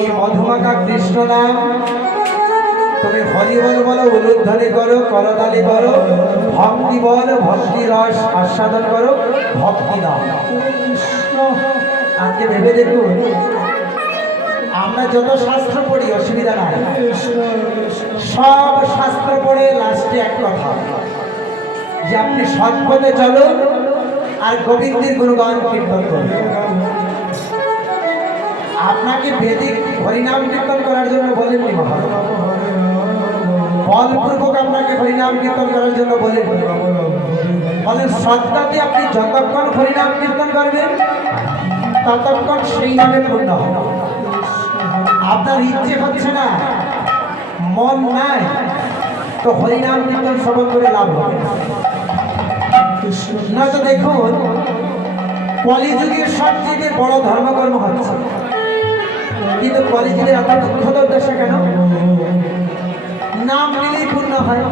এই মধুমাখা কৃষ্ণ নাম তুমি হরি বল বলো, উলুধ্বনি করো, করতালি করো, ভক্তি বল, ভক্তি রস আস্বাদন করো, ভক্তি দাও। আজকে ভেবে দেখুন, আমরা যত শাস্ত্র পড়ি অসুবিধা নাই, সব শাস্ত্র পড়ে লাস্টে এক কথা যে আপনি সৎ পথে চলুন আর গোবিন্দের গুণগান কীর্তন করুন। আপনাকে বেদিক হরিনাম কীর্তন করার জন্য বলেননি মহারাজ, বলপূর্বক আপনাকে হরিনাম কীর্তন করার জন্য বলেননি। বলেন সৎকাতে আপনি যতক্ষণ হরিনাম কীর্তন করবেন ততক্ষণ সেই নামে পূর্ণ হবে। আপনার ইচ্ছে হচ্ছে না, মন নাই, তো হরিনাম কীর্তন শ্রবণ করে লাভ হবে না। তো দেখুন, কলিযুগের সবচেয়ে বড় ধর্মকর্ম হচ্ছে, কিন্তু কলিযুগের এত দুঃখদ উদ্দেশ্য কেন? নাম নিলেই পূর্ণ হয়।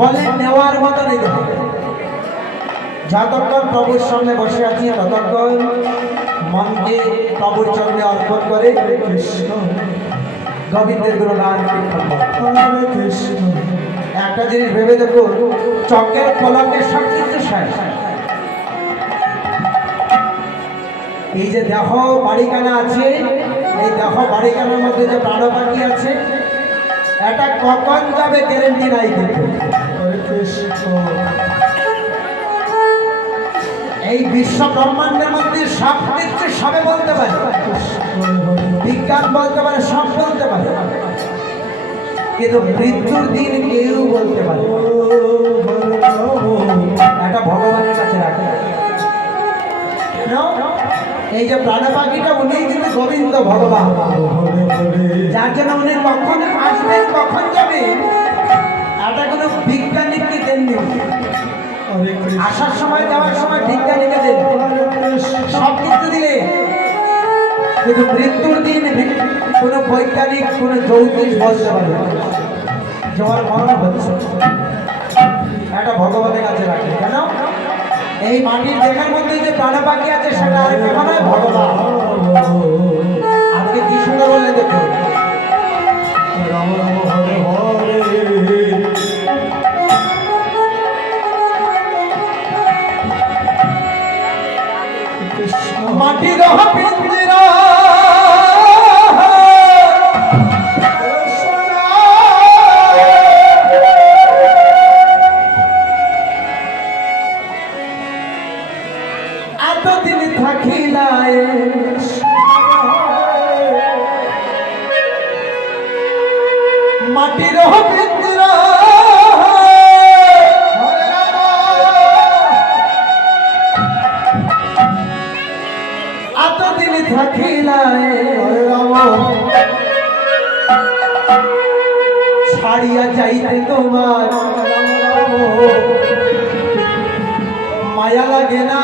বলে নেওয়ার মতো নিতে হবে। যতক্ষণ প্রভুর সামনে বসে আছি ততক্ষণ মনকে প্রভুর চরণে অর্পণ করে কৃষ্ণ গোবিন্দের গুণগান কৃষ্ণ। একটা জিনিস ভেবে দেখুন, চকের কলমের সব কিছু শেষ। এই যে দেহ বাড়িখানা আছে, এই দেহ বাড়িখানার মধ্যে যে প্রাণ পাখি আছে, এটা কখন যাবে গ্যারেন্টি নাই। কিন্তু এই বিশ্ব ব্রহ্মাণ্ডের মধ্যে সব কিছু সবে বলতে পারে, বিজ্ঞান বলতে পারে, সব বলতে পারে, কিন্তু মৃত্যুর দিন কেউ বলতে পারে। এটা ভগবানের কাছে রাখে। এই যে প্রাণ পাখিটা, উনি কিন্তু গোবিন্দ ভগবান, যার জন্য উনি কখন আসবেন কখন যাবেন এটা কোনো বিজ্ঞানীকে দেননি। আসার সময় যাওয়ার সময় বিজ্ঞানীকে দেন, সব কিছু দিলে, কিন্তু মৃত্যুর দিন কোনো বৈজ্ঞানিক কোনো জ্যোতিষ বলতে পারে যাওয়ার মরণ হচ্ছে। এটা ভগবানের কাছে রাখে। কেন? এই মাটির দেখার মধ্যে যে প্রাণ পাখি আছে সেটা আর কেউ নয়, ভগবান। আজকে কি সুন্দর বললে দেখুন, রাম রাম হরে হরে, মাটির পিঞ্জরা এতদিন থাকিলাই, মাটির পিঞ্জরা এতদিন থাকিলাই, ছাড়িয়া যাইতে তোমার মায়া লাগে না।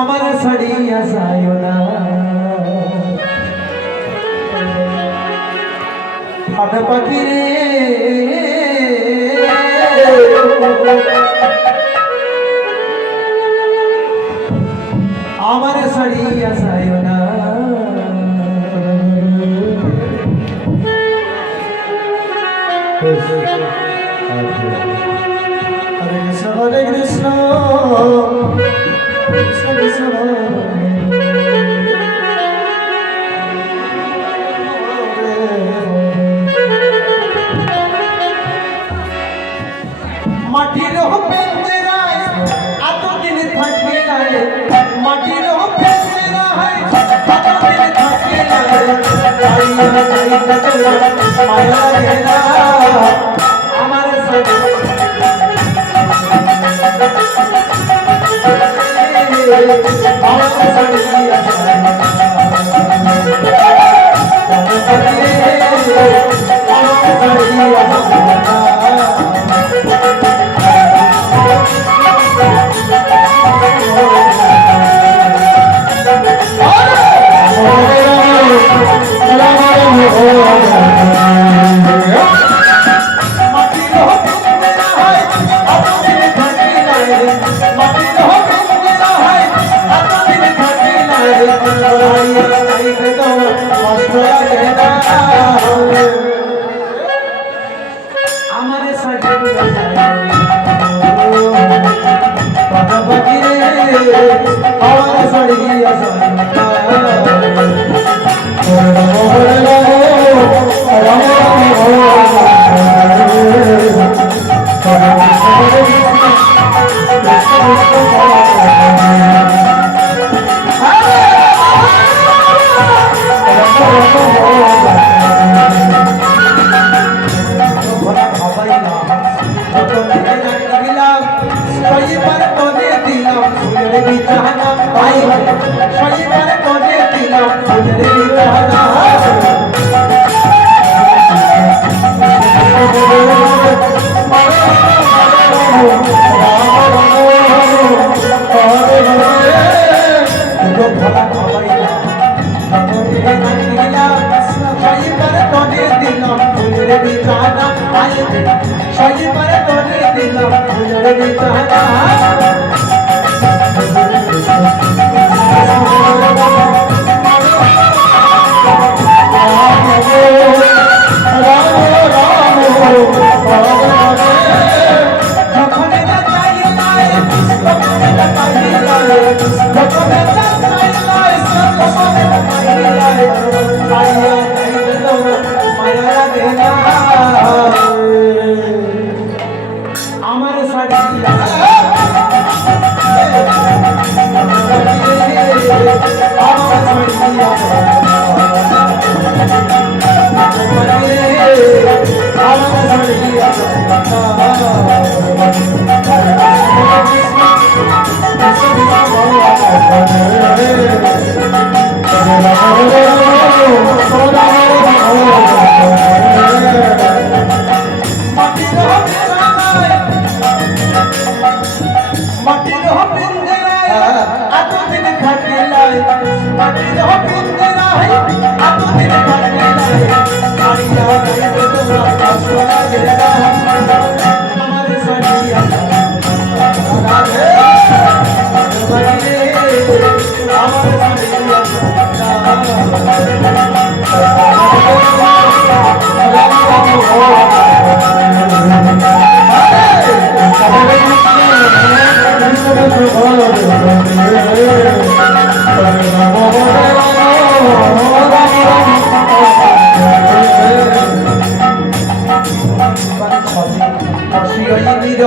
আমার ছাড়িয়া যায় না, প্রাণ পাখি রে আমার ছাড়িয়া যায় না। হরে কৃষ্ণ হরে কৃষ্ণ কৃষ্ণ কৃষ্ণ মাটির পিঞ্জরায় এতদিন থাকি নাই, মাটির পিঞ্জরায় এতদিন থাকি নাই, মায়া লাগে না। আমার মাটির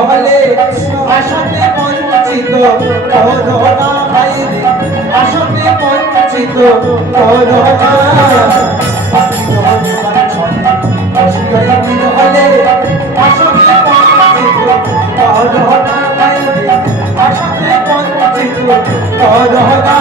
হলে আশাতে বঞ্চিত করোনা ভাইরে আশাতে বঞ্চিত করোনা হলে আশাতে বঞ্চিত করোনা ভাইরে আশাতে বঞ্চিত করোনা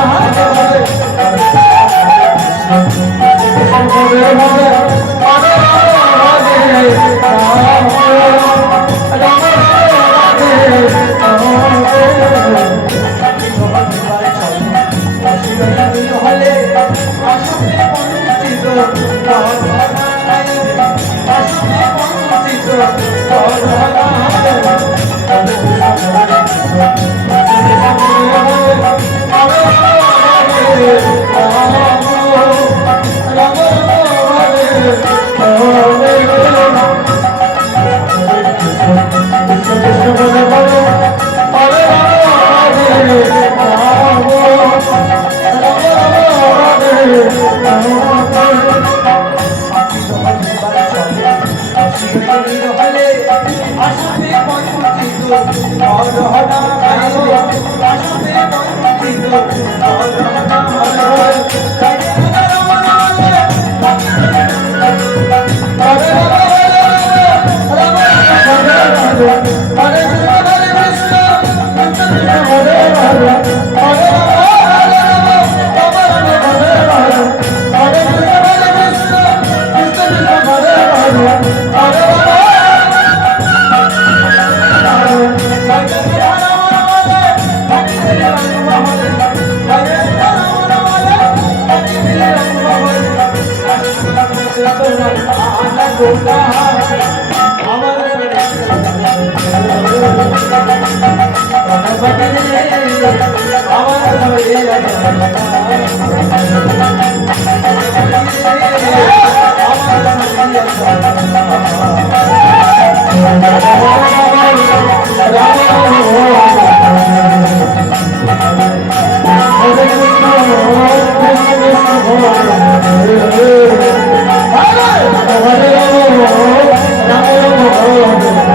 Hare Rama